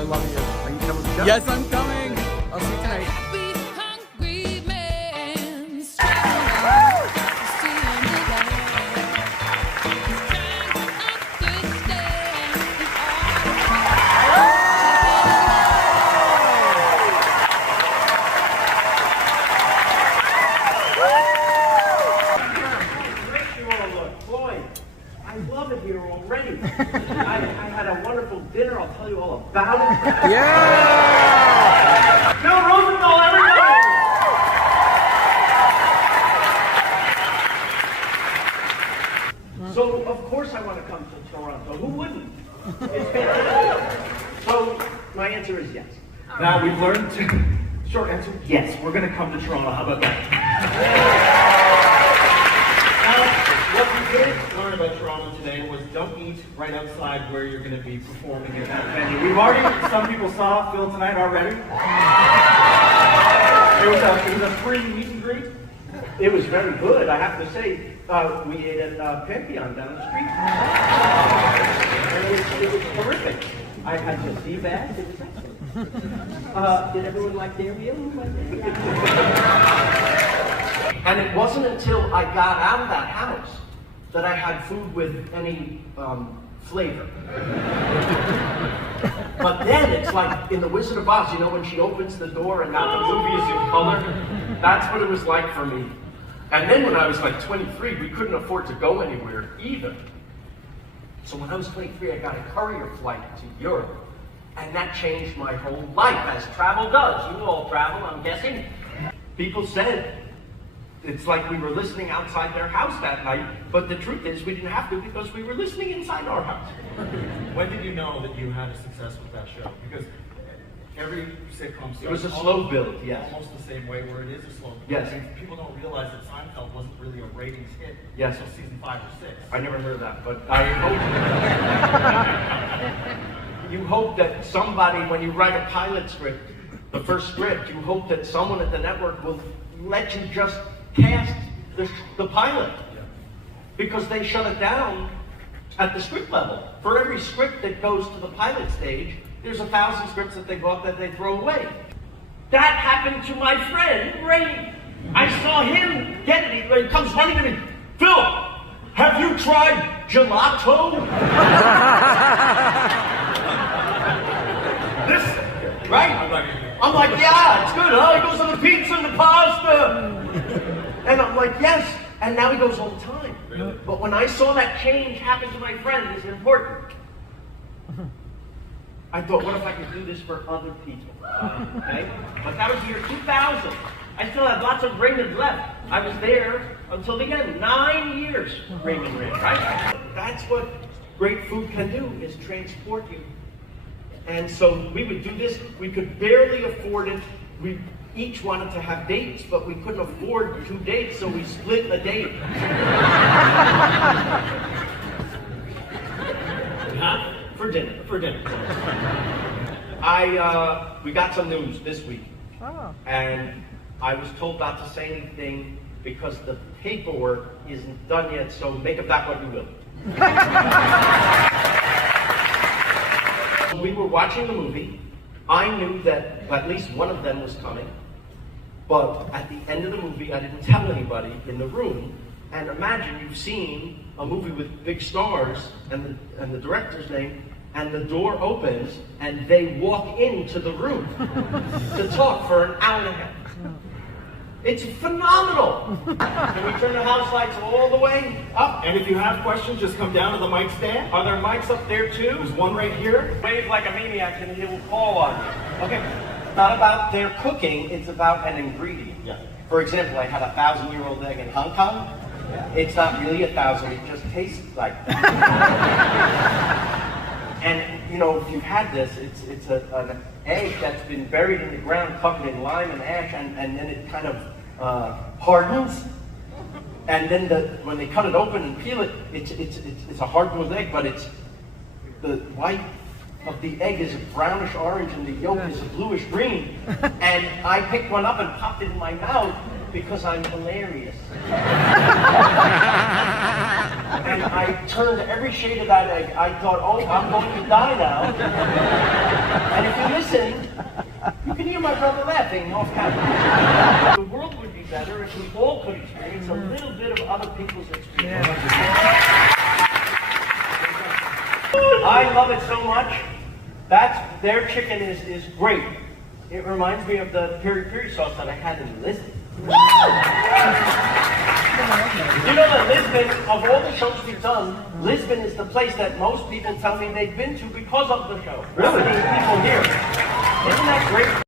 I love you. Are you coming to the show? Yes, I'm coming. I'll see you tonight. I love it here already. I had a wonderful dinner. I'll tell you all about it. Yeah! No, Rosenthan, everybody! So, of course I want to come to Toronto. Who wouldn't? It's fantastic. So, my answer is yes. Now, we've learned to... Short answer, yes, we're going to come to Toronto. How about that? What we did learn about Toronto today was don't eat right outside where you're going to be performing in that venue. We've already, some people saw Phil tonight already. It was a free meet and greet. It was very good. I have to say, we ate at Pantheon down the street. And it was terrific. I had to see that. It was excellent. Did everyone like their meal? And it wasn't until I got out of that house that I had food with any flavor. But then it's like in The Wizard of Oz, you know, when she opens the door and now the movie is in color? That's what it was like for me. And then when I was like 23, we couldn't afford to go anywhere either. So when I was 23, I got a courier flight to Europe. And that changed my whole life, as travel does. You all travel, I'm guessing. People said, it's like we were listening outside their house that night, but the truth is we didn't have to because we were listening inside our house. When did you know that you had a success with that show? Because every sitcom starts... It was a slow build, yes. Almost the same way where it is a slow build. Yes. I mean, people don't realize that Seinfeld wasn't really a ratings hit yes. until season 5 or 6. I never heard that, but I hope... You hope that somebody, when you write a pilot script, the first script, you hope that someone at the network will let you just cast the pilot. Because they shut it down at the script level. For every script that goes to the pilot stage, there's 1,000 scripts that they bought that they throw away. That happened to my friend, Ray. I saw him get it. He comes running to me. Phil, have you tried gelato? This, right? I'm like, yeah, it's good, huh? He goes on the pizza and the pasta. And I'm like, yes. And now he goes all the time. Really? But when I saw that change happen to my friend, it's important. I thought, what if I could do this for other people? Okay? But that was the year 2000. I still had lots of Raymond left. I was there until the end. 9 years, Raymond ran, right? That's what great food can do, is transport you. And so we would do this. We could barely afford it. We each wanted to have dates, but we couldn't afford 2 dates, so we split a date. Huh? For dinner. We got some news this week. Oh. And I was told not to say anything because the paperwork isn't done yet, so make of that what you will. We were watching the movie. I knew that at least one of them was coming. But at the end of the movie, I didn't tell anybody in the room. And imagine you've seen a movie with big stars and the director's name, and the door opens and they walk into the room to talk for an hour and a half. It's phenomenal. Can we turn the house lights all the way up? And if you have questions, just come down to the mic stand. Are there mics up there too? There's one right here. Wave like a maniac and he'll call on you. Okay. It's not about their cooking, it's about an ingredient. Yeah. For example, I had a 1,000-year-old egg in Hong Kong. Yeah. It's not really 1,000, it just tastes like And you know, if you've had this, it's an egg that's been buried in the ground, covered in lime and ash, and then it kind of hardens. And then when they cut it open and peel it, it's a hard-boiled egg, but the white of the egg is a brownish orange and the yolk is a bluish green. And I picked one up and popped it in my mouth because I'm hilarious. And I turned every shade of that egg. I thought, oh, I'm going to die now. And if listening, you can hear my brother laughing off camera. The world would be better if we all could experience a little bit of other people's experience. I love it so much. Their chicken is great. It reminds me of the peri-peri sauce that I had in Lisbon. You know that Lisbon, of all the shows we've done, Lisbon is the place that most people tell me they've been to because of the show. Really? People here. Isn't that great?